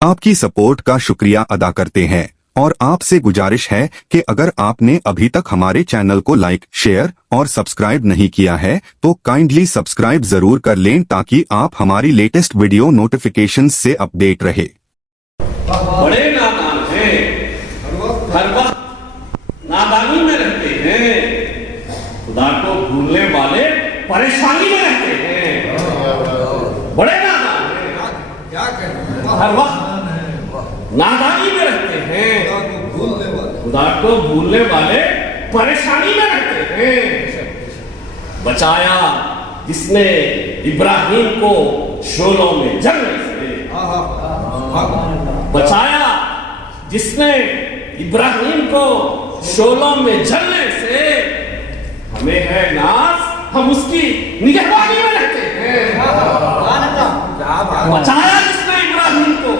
आपकी सपोर्ट का शुक्रिया अदा करते हैं और आपसे गुजारिश है कि अगर आपने अभी तक हमारे चैनल को लाइक, शेयर और सब्सक्राइब नहीं किया है तो काइंडली सब्सक्राइब जरूर कर लें ताकि आप हमारी लेटेस्ट वीडियो नोटिफिकेशन से अपडेट रहे। बड़े नादान हैं, हर वक्त नादानी में रहते हैं, खुदा को भूलने वाले परेशानी में रहते हैं। बड़े नादान हैं, हर वक्त नादानी में रहते हैं, खुदा को भूलने वाले परेशानी में रहते हैं। बचाया जिसने इब्राहिम को शोलों में जलने से, बचाया जिसने इब्राहिम को शोलों में जलने से, हमें है नाज, हम उसकी निगहबानी में रहते हैं। बचाया जिसने इब्राहिम को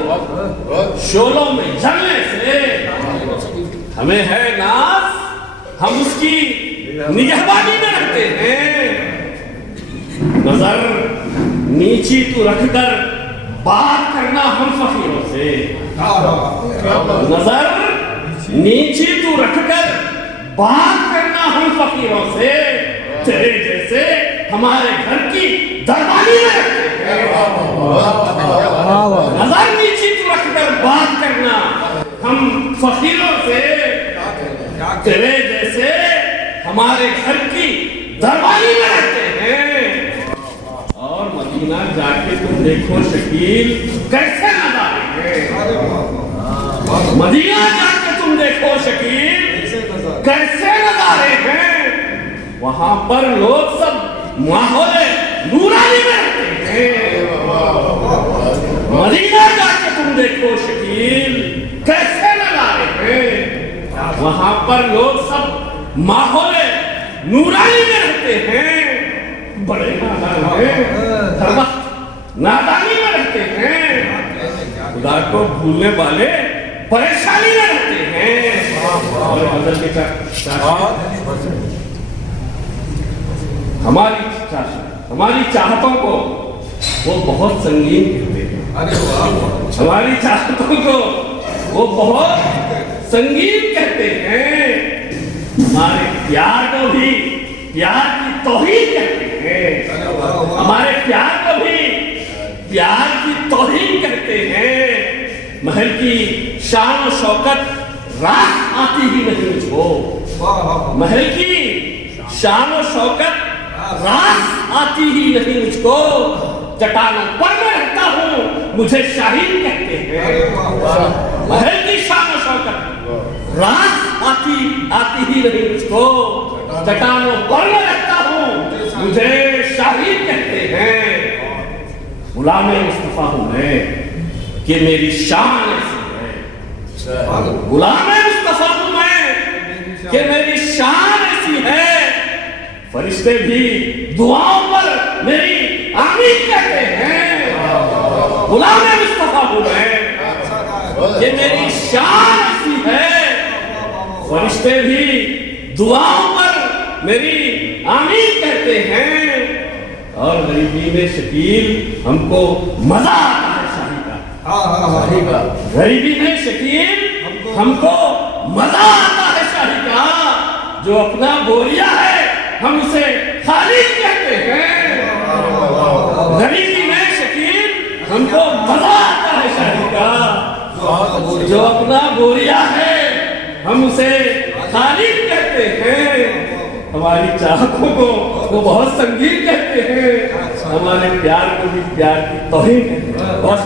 शोलों में जलने से, हमें है नाज, हम उसकी निगहबानी में रहते हैं। नजर नीची तू रखकर बात करना हम फकीरों से, नजर नीची तू रखकर बात करना हम फकीरों से, तेरे जैसे हमारे घर की दरबारी में रहते हैं। नजर नीची तू रखकर बात करना हम फकीरों से, तेरे जैसे हमारे घर की दरबारी में रहते हैं। और मदीना जाके तुम देखो शकील कैसे नजारे हैं, मदीना जाके तुम देखो शकील कैसे नजारे हैं। वहां पर लोग सब माहौल नूरानी में रहते हैं। मदीना जाके तुम देखो शकील कैसे नजारे हैं। वहां पर लोग सब माहौल नूरानी में रहते हैं। बड़े नादान हैं, हर वक्त नादानी में रहते हैं, खुदा को भूलने वाले परेशानी में रहते हैं। और हमारी चाहतों को वो बहुत संगीन कहते हैं। हमारी चाहतों को वो बहुत संगीन कहते हैं। हमारे प्यार को भी प्यार की तौहीन कहते हैं। हमारे प्यार को भी प्यार की तौहीन कहते हैं। महल की शान और शौकत रात आती ही नहीं मुझको, महल की शान और शौकत रात आती ही नहीं मुझको। चट्टानों पर मैं रहता हूँ, मुझे शाहीन कहते हैं। महल की शान और शौकत रात आती ही नहीं मुझको। चट्टानों पर मैं रहता हूँ, मुझे शाहीन कहते हैं। गुलामे मुस्तफा हूँ मैं कि मेरी शान ऐसी है। गुलामे मुस्तफा हूँ मैं कि मेरी शान ऐसी है। फरिश्ते भी दुआओं पर मेरी आमीन कहते हैं। गुलामे मुस्तफा हूँ मैं कि मेरी शान ऐसी है। फरिश्ते भी दुआओं पर मेरी आमीन कहते हैं। और गरीबी में शकील हमको मजा आता है शाही का, गरीबी में शकील हमको मजा आता है शाही का। जो अपना बोरिया है हम उसे खाली कहते हैं। गरीबी में शकील हमको मजा आता है शाही का। जो अपना बोरिया है हम उसे खाली कहते हैं। हमारी चाहतों को वो बहुत संगीन कहते हैं। हमारे प्यार को भी प्यार की तौहीन कहते हैं। बहुत